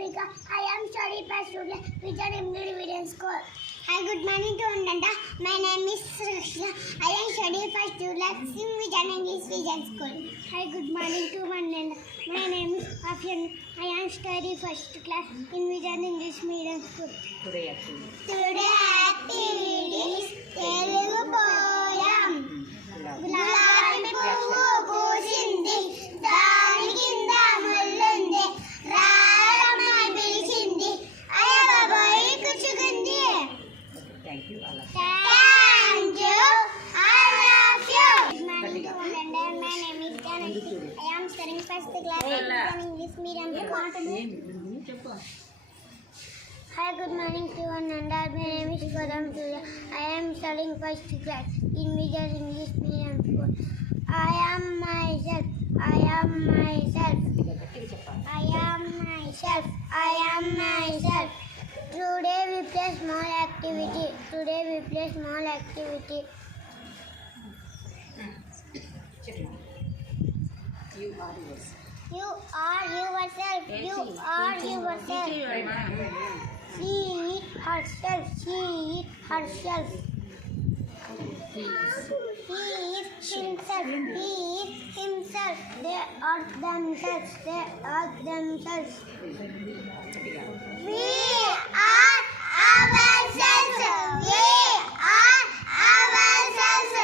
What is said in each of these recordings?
Deepika. I am studying by student Vijan English Medium School. Hi, good morning to Undanda. My name is Rakshna. I am studying by student in Vijan English Medium School. Hi, good morning to Undanda. My name is Afyan. I am studying first class in Vijan English Medium School. Today activities Telugu poem. గులాబీ పువ్వు పూసింది దాని కింద ముల్లుంది రారమ్మ పిలిచింది అయ్య బాబాయ్ కూర్చుకుంది thank you I love you my name is Janaki. I am studying first class in English medium school. Hi, good morning to Ananda. My name is Garam Surya. I am studying first class in Vijan English Medium School. I am myself. I am myself. I am myself. I am myself. Today we play small activity. Today we play small activity. You are yours. You are yourself. You are yourself. She is herself. She is herself. He is himself. He is himself. They are themselves. They are themselves. We are ourselves. We are ourselves.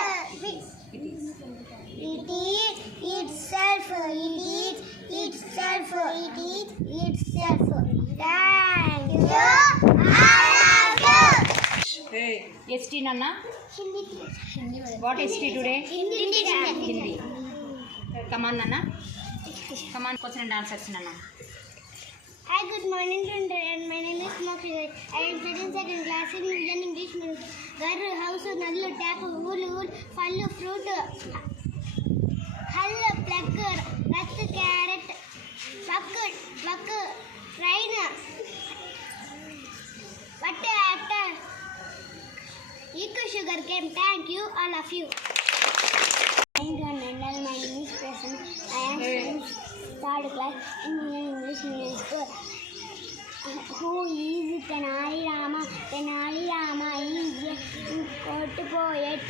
It is itself. It is itself. It is itself. Thank you. ST Nana. Hindi. What ST today? Hindi. Come on Nana. Come on, question and answers Nana. Hi, good morning to and my name is Mokshi. I am studying second class in Vijan English Medium. Garu house nallu tap wool fallu fruit hull plug rat carrot buck train but after equal sugar cane. Thank you, all of you. My name is Prasanna. I am studying third class in English Medium School. Who is Tenali Rama? Tenali Rama is a court poet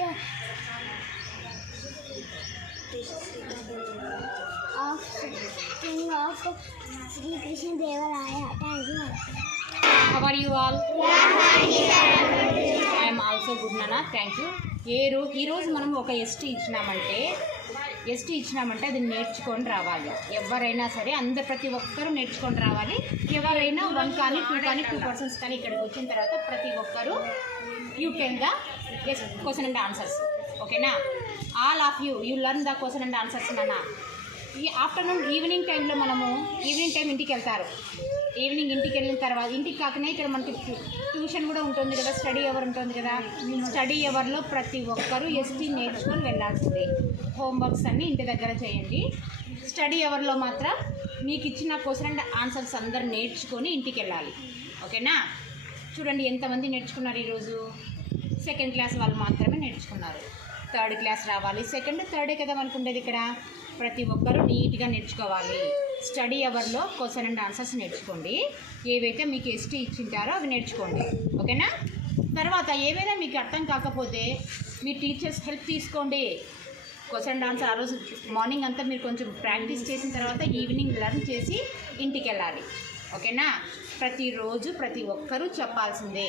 of king of Sri Krishna Devaraya. Thank you. How are you all? I am also good Nana. Thank you. ఈరోజు మనం ఒక ఎస్టీ ఇచ్చినామంటే అది నేర్చుకొని రావాలి. ఎవరైనా సరే ప్రతి ఒక్కరూ నేర్చుకొని రావాలి. ఎవరైనా 1 కానీ 2 కానీ 2 పర్సన్స్ కానీ ఇక్కడికి వచ్చిన తర్వాత ప్రతి ఒక్కరూ you can the question and answers. ఓకేనా? All of you learn the question and answers నాన్న. ఈ ఆఫ్టర్నూన్ ఈవినింగ్ టైంలో ఈవినింగ్ టైం ఇంటికి వెళ్తారు. ఈవినింగ్ ఇంటికి వెళ్ళిన తర్వాత ఇంటికి కాకనే ఇక్కడ మనకి ట్యూషన్ కూడా ఉంటుంది కదా, స్టడీ అవర్ ఉంటుంది కదా. స్టడీ అవర్లో ప్రతి ఒక్కరూ ఎస్టీ నేర్చుకొని వెళ్ళాల్సిందే. హోంవర్క్స్ అన్నీ ఇంటి దగ్గర చేయండి. స్టడీ అవర్లో మాత్రం మీకు ఇచ్చిన క్వశ్చన్ అండ్ ఆన్సర్స్ అందరు నేర్చుకొని ఇంటికి వెళ్ళాలి. ఓకేనా? చూడండి ఎంతమంది నేర్చుకున్నారు ఈరోజు. సెకండ్ క్లాస్ వాళ్ళు మాత్రమే నేర్చుకున్నారు. థర్డ్ క్లాస్ రావాలి. సెకండ్ థర్డే కదా మనకు ఉండేది ఇక్కడ. ప్రతి ఒక్కరూ నీట్గా నేర్చుకోవాలి. స్టడీ అవర్లో క్వశ్చన్ అండ్ ఆన్సర్స్ నేర్చుకోండి. ఏవైతే మీకు ఎస్టీ ఇచ్చింటారో అవి నేర్చుకోండి. ఓకేనా? తర్వాత ఏవైనా మీకు అర్థం కాకపోతే మీ టీచర్స్ హెల్ప్ తీసుకోండి. క్వశ్చన్ అండ్ ఆన్సర్ ఆ రోజు మార్నింగ్ అంతా మీరు కొంచెం ప్రాక్టీస్ చేసిన తర్వాత ఈవినింగ్ లర్న్ చేసి ఇంటికి వెళ్ళాలి. ఓకేనా? ప్రతిరోజు ప్రతి ఒక్కరూ చెప్పాల్సిందే.